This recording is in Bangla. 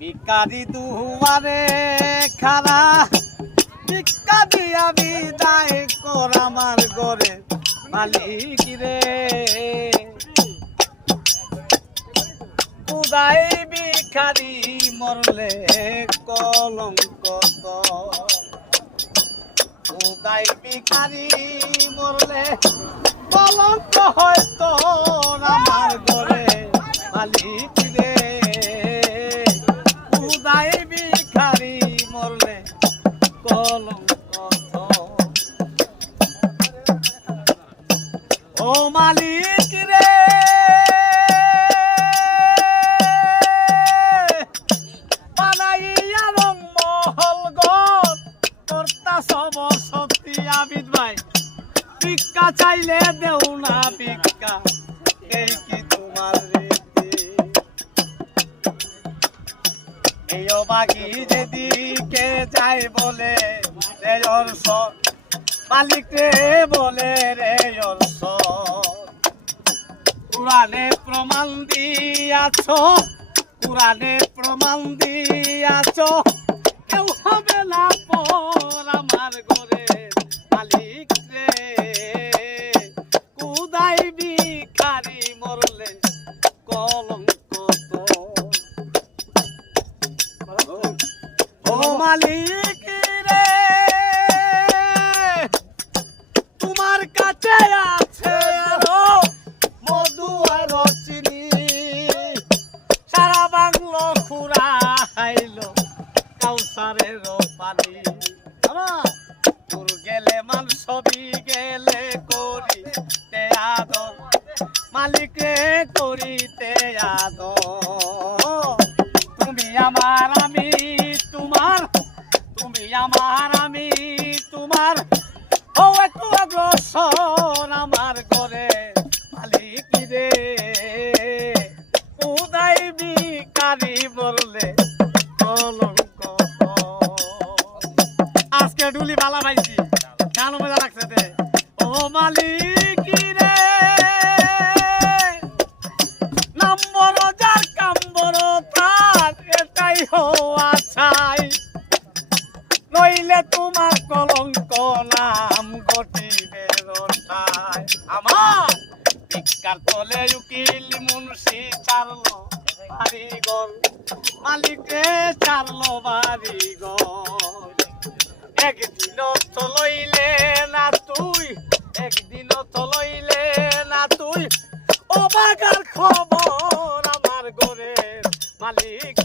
ভিখারি দুয়ারে খাড়া, ভিক্ষা দিয়া বিদায় কর আমার ঘরে মালিক রে। খুদাই ভিখারি মরলে কলঙ্ক তো, খুদাই ভিখারি মরলে কলঙ্ক হয়তো আমার ঘরে মালিক রে। খুদাই ভিখারি মরলে কলঙ্ক তো। ও মালিক রে, বানাইয়া রং মহল ঘর করতাছ বসতি আবিদ ভাই, ভিক্ষা চাইলে দেও না ভিক্ষা, এই কি তোমার রীতি? এই অবাগি যেদিকে যাই বলে রে অর্শ, মালিক রে বলে রে অর্শ। কুরআনে প্রমাণ দিয়াছ, কুরআনে প্রমাণ দিয়াছ, কেউ হবে না পর আমার ঘরে মালিক রে। খুদাই ভিখারি মরলে কলঙ্ক তো। ও মালিক রে, তোমার কাছে আছে আরো মধু আর চিনি, সারা বাংলো খুঁড়াইলো কাউসারের পানি। তোর গেলে মান সবই গেলে করিতে আদর, মালিক রে করিতে আদর। তুমি আমার আমি তোমার, তুমি আমার আমি তোমার, ও একটু অগ্রসর আমার ঘরে মালিক রে। খুদাই ভিখারি বললে কলঙ্ক তো। আজকে ডুলি বালা পাইছি, গান মজা লাগছে দে। ও মালিক রে, নাম বড় যার কাম বড় তার, এটাই হওয়া চাই, নইলে তোমার কলঙ্ক নাম ঘটিবে রটায়। আমার ভিক্ষার তলে উকিল মুন্সি চারলো বাড়িঘর, মালিক রে চারলো বাড়িঘর। একদিনও তো লইলে না তুই, একদিনও তো লইলে না তুই, ও বাগার খবর আমার ঘরে মালিক